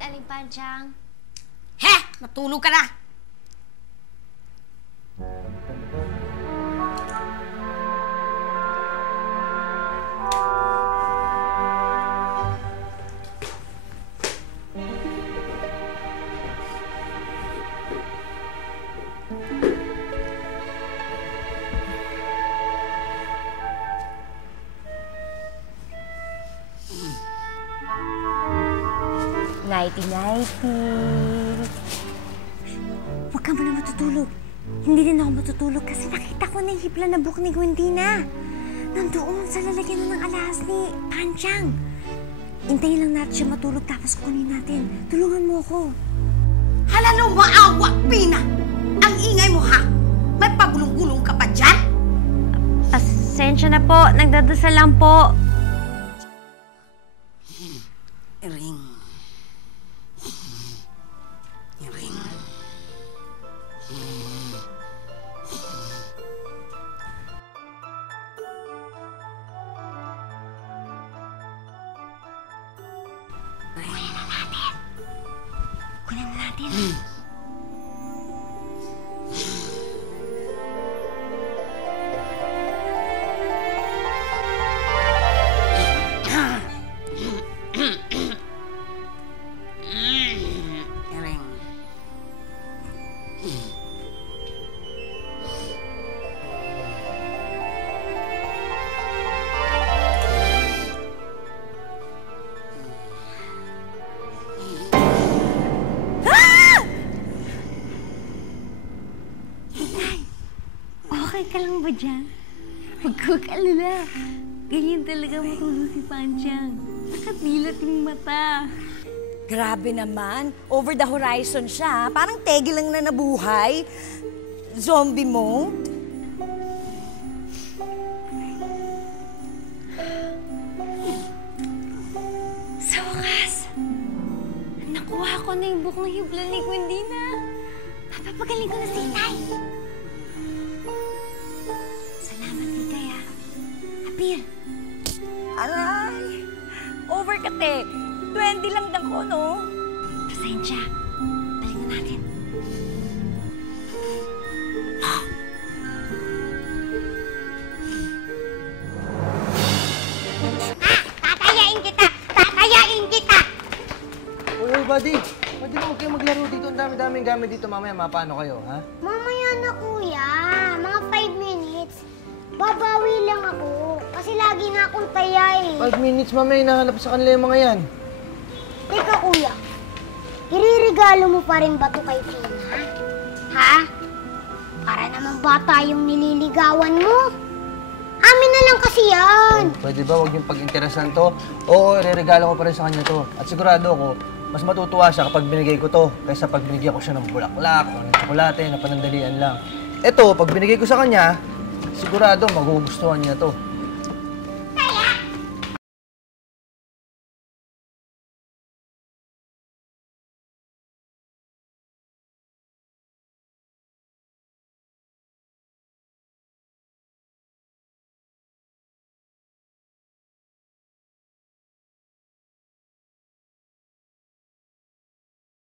Aling Panchang. He! Natulog ka na! Nighty-nighty. Huwag ka muna matutulog. Hindi din ako matutulog kasi nakita ko na yung hibla na buhok ni Gwendina. Nandoon sa lalagyan ng alahas ni Panchang. Hintayin lang natin siya matulog tapos kunin natin. Tulungan mo ako. Halalo maawa, Pina! Ang ingay mo, ha? May pagulong-gulong ka pa dyan? Pasensya na po. Nagdadasal lang po. Iring. Kunin na natin. Okay ka lang ba dyan? Huwag kang alala. Ganyan talaga matulog si Panchang. Nakadilat yung mata. Grabe naman. Over the horizon siya. Parang tegi lang na nabuhay. Zombie mode. Sa wakas, nakuha ko na yung buhok ng hibla ni Gwendina. Papapagaling ko na si Itay. Salamat, Itay, ha. Apir. Aray! Over ka, te. 20 lang ko, no? Pasensya. Balik na natin. Tatayain kita! Tatayain kita! Uy, buddy! Pwede mo kayo maglaro dito. Ang dami-daming gamit dito. Mamaya, mapano kayo, ha? Mamaya na, kuya. Mga 5 minutes. Babawi lang ako. Kasi lagi nga akong taya eh. 5 minutes, mamaya, hinahanap sa kanila yung mga yan. Teka, kuya. Iririgalo mo pa rin ba ito kay Tina? Ha? Para naman bata yung nililigawan mo. Amin na lang kasi yan. Pwede ba huwag yung pag-interesan to? Oo, ireregalo ko pa rin sa kanya to. At sigurado ko, mas matutuwa siya kapag binigay ko to kaysa pag binigyan ko siya ng bulaklak o ng tsokolate na panandalian lang. Ito, pag binigay ko sa kanya, sigurado magugustuhan niya to.